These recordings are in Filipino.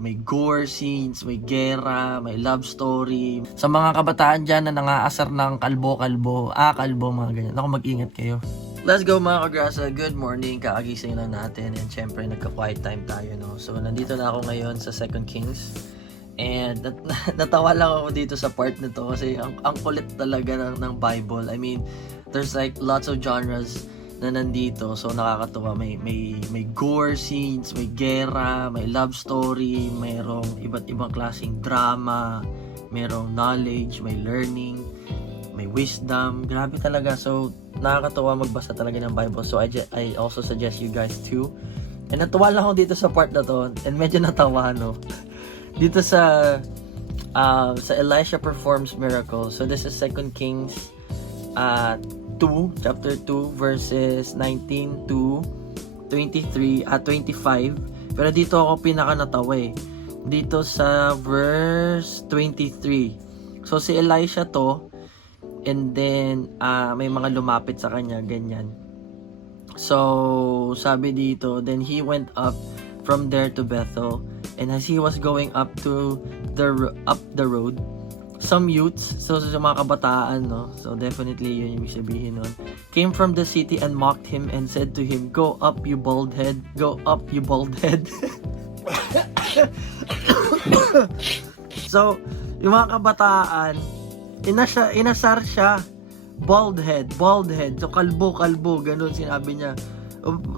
May gore scenes, may gera, may love story. Sa mga kabataan dyan na nangaasar ng kalbo, mga ganyan. Ako, mag-ingat kayo. Let's go mga kagrasa, good morning, kakagising lang natin and syempre nagka-quiet time tayo, no? So nandito na ako ngayon sa 2 Kings and natawa lang ako dito sa part na to kasi ang kulit talaga ng Bible. I mean, there's like lots of genres na nandito, so nakakatuwa. May gore scenes, may gera, may love story, mayroong iba't ibang klaseng drama, mayroong knowledge, may learning, may wisdom. Grabe talaga. So nakakatuwa magbasa talaga ng Bible. So I also suggest you guys too. And natuwa lang ako dito sa part na to and medyo natawa, no? Dito sa Elisha performs miracles. So this is 2 Kings 2, chapter 2, verses 19 to 25. Pero dito ako pinaka natawa eh. Dito sa verse 23. So si Elisha to, and then may mga lumapit sa kanya, ganyan. So sabi dito, then he went up from there to Bethel, and as he was going up the road, some youths, so sa mga kabataan, no? So definitely yun yung sabihin nun, came from the city and mocked him and said to him, "Go up, you bald head. Go up, you bald head." So, yung mga kabataan, inasar siya. Bald head. So, kalbo, ganun sinabi niya.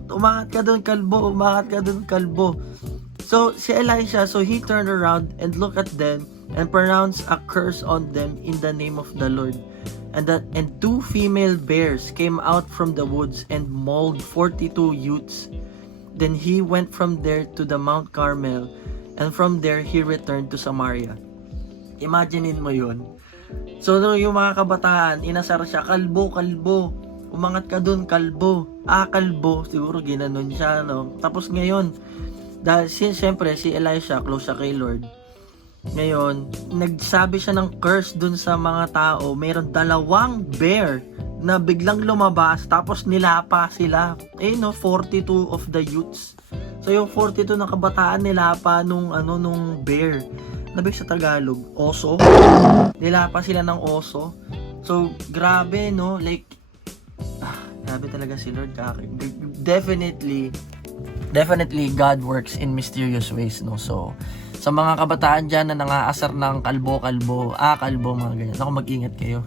Umangat ka doon, kalbo. So, si Elisha, so he turned around and looked at them and pronounced a curse on them in the name of the Lord. And 2 female bears came out from the woods and mauled 42 youths. Then he went from there to the Mount Carmel, and from there he returned to Samaria. Imaginein mo yun. So yung mga kabataan, inasar siya, kalbo. Umangat ka dun, kalbo. Kalbo. Siguro ginanon siya, no? Tapos ngayon, dahil siyempre si Elisha, close siya kay Lord. Ngayon, nagsabi siya ng curse dun sa mga tao. Mayroon 2 bear na biglang lumabas, tapos nilapa sila. No, 42 of the youths. So yung 42 na kabataan nilapa nung bear. Nabig sa Tagalog, oso. Nilapa sila ng oso. So grabe, no? Like grabe talaga si Lord. Definitely God works in mysterious ways, no? So sa mga kabataan dyan na nangaasar ng kalbo, mga ganyan. Ako, mag-ingat kayo.